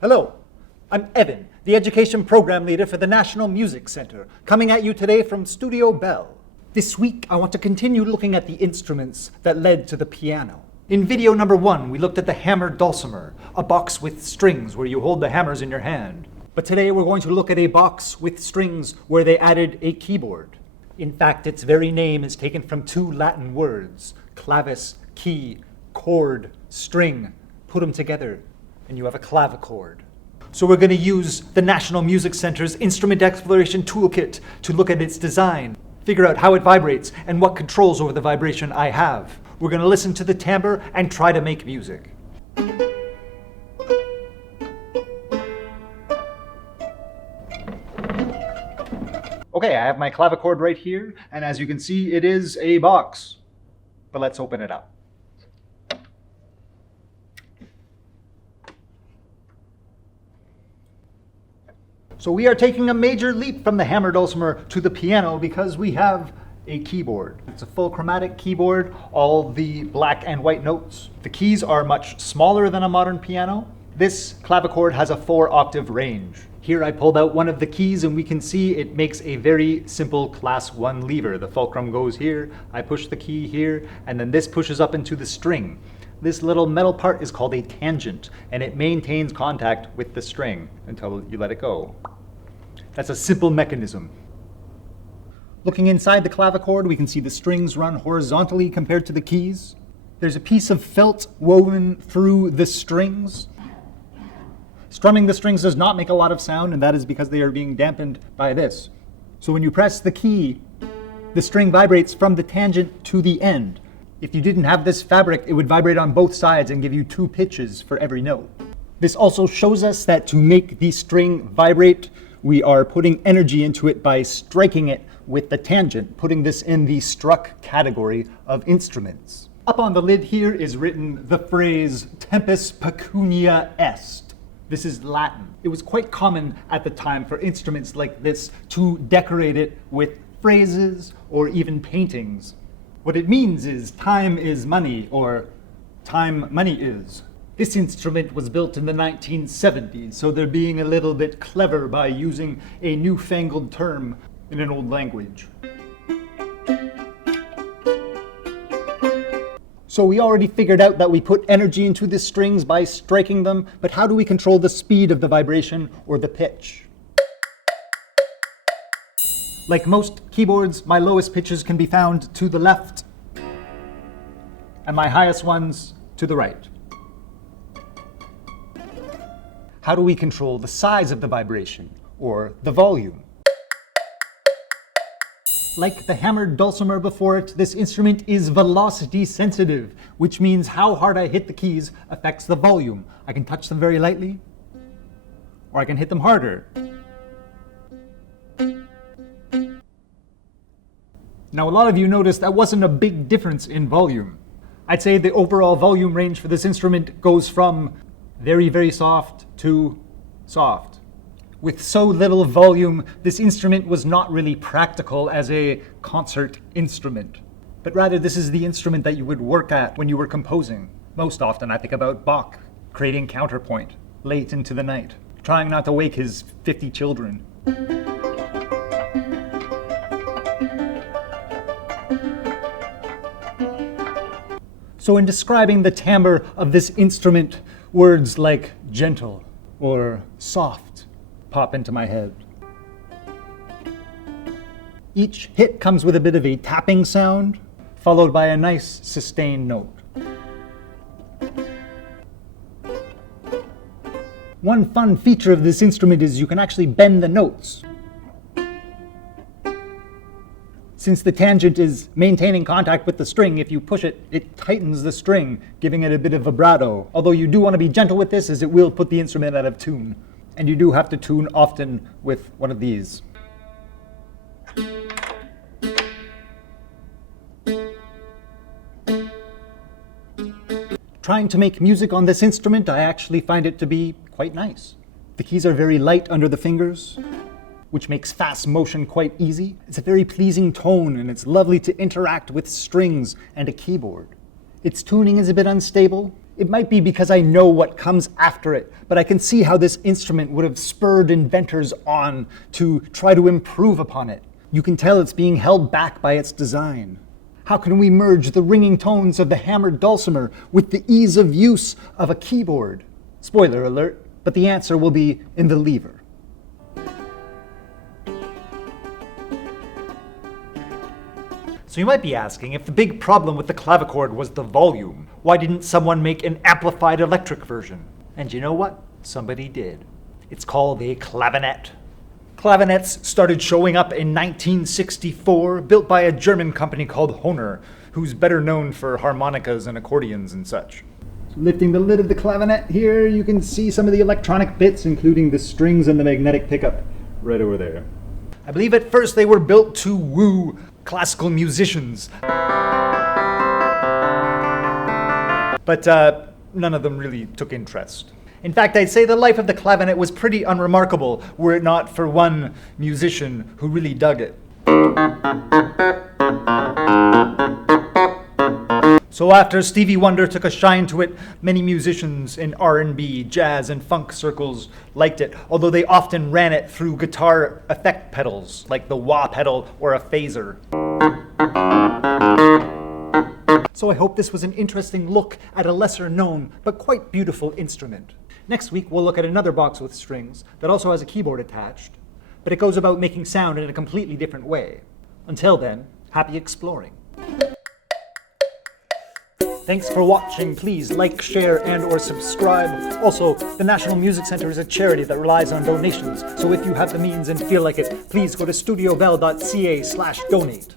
Hello, I'm Evan, the Education Program Leader for the National Music Center, coming at you today from Studio Bell. This week, I want to continue looking at the instruments that led to the piano. In video number 1, we looked at the hammer dulcimer, a box with strings where you hold the hammers in your hand. But today we're going to look at a box with strings where they added a keyboard. In fact, its very name is taken from 2 Latin words, clavis, key, chord, string. Put them together, and you have a clavichord. So we're going to use the National Music Center's Instrument Exploration Toolkit to look at its design, figure out how it vibrates, and what controls over the vibration I have. We're going to listen to the timbre and try to make music. Okay, I have my clavichord right here, and as you can see, it is a box. But let's open it up. So we are taking a major leap from the hammer dulcimer to the piano because we have a keyboard. It's a full chromatic keyboard, all the black and white notes. The keys are much smaller than a modern piano. This clavichord has a 4-octave range. Here I pulled out one of the keys and we can see it makes a very simple class 1 lever. The fulcrum goes here, I push the key here, and then this pushes up into the string. This little metal part is called a tangent, and it maintains contact with the string until you let it go. That's a simple mechanism. Looking inside the clavichord, we can see the strings run horizontally compared to the keys. There's a piece of felt woven through the strings. Strumming the strings does not make a lot of sound, and that is because they are being dampened by this. So when you press the key, the string vibrates from the tangent to the end. If you didn't have this fabric, it would vibrate on both sides and give you 2 pitches for every note. This also shows us that to make the string vibrate, we are putting energy into it by striking it with the tangent, putting this in the struck category of instruments. Up on the lid here is written the phrase tempus pecunia est. This is Latin. It was quite common at the time for instruments like this to decorate it with phrases or even paintings. What it means is time is money, or time money is. This instrument was built in the 1970s, so they're being a little bit clever by using a newfangled term in an old language. So we already figured out that we put energy into the strings by striking them, but how do we control the speed of the vibration or the pitch? Like most keyboards, my lowest pitches can be found to the left, and my highest ones to the right. How do we control the size of the vibration, or the volume? Like the hammered dulcimer before it, this instrument is velocity sensitive, which means how hard I hit the keys affects the volume. I can touch them very lightly, or I can hit them harder. Now, a lot of you noticed that wasn't a big difference in volume. I'd say the overall volume range for this instrument goes from very, very soft to soft. With so little volume, this instrument was not really practical as a concert instrument. But rather, this is the instrument that you would work at when you were composing. Most often, I think about Bach creating counterpoint late into the night, trying not to wake his 50 children. So in describing the timbre of this instrument, words like gentle or soft pop into my head. Each hit comes with a bit of a tapping sound, followed by a nice sustained note. One fun feature of this instrument is you can actually bend the notes. Since the tangent is maintaining contact with the string, if you push it, it tightens the string, giving it a bit of vibrato. Although you do want to be gentle with this, as it will put the instrument out of tune. And you do have to tune often with one of these. Trying to make music on this instrument, I actually find it to be quite nice. The keys are very light under the fingers, which makes fast motion quite easy. It's a very pleasing tone, and it's lovely to interact with strings and a keyboard. Its tuning is a bit unstable. It might be because I know what comes after it, but I can see how this instrument would have spurred inventors on to try to improve upon it. You can tell it's being held back by its design. How can we merge the ringing tones of the hammered dulcimer with the ease of use of a keyboard? Spoiler alert, but the answer will be in the lever. So you might be asking, if the big problem with the clavichord was the volume, why didn't someone make an amplified electric version? And you know what? Somebody did. It's called a clavinet. Clavinets started showing up in 1964, built by a German company called Hohner, who's better known for harmonicas and accordions and such. Lifting the lid of the clavinet here, you can see some of the electronic bits, including the strings and the magnetic pickup right over there. I believe at first they were built to woo classical musicians. But none of them really took interest. In fact, I'd say the life of the clavinet was pretty unremarkable were it not for one musician who really dug it. So after Stevie Wonder took a shine to it, many musicians in R&B, jazz, and funk circles liked it, although they often ran it through guitar effect pedals, like the wah pedal or a phaser. So I hope this was an interesting look at a lesser known, but quite beautiful instrument. Next week, we'll look at another box with strings that also has a keyboard attached, but it goes about making sound in a completely different way. Until then, happy exploring. Thanks for watching. Please like, share, and or subscribe. Also, the National Music Center is a charity that relies on donations, so if you have the means and feel like it, please go to studiobell.ca/donate.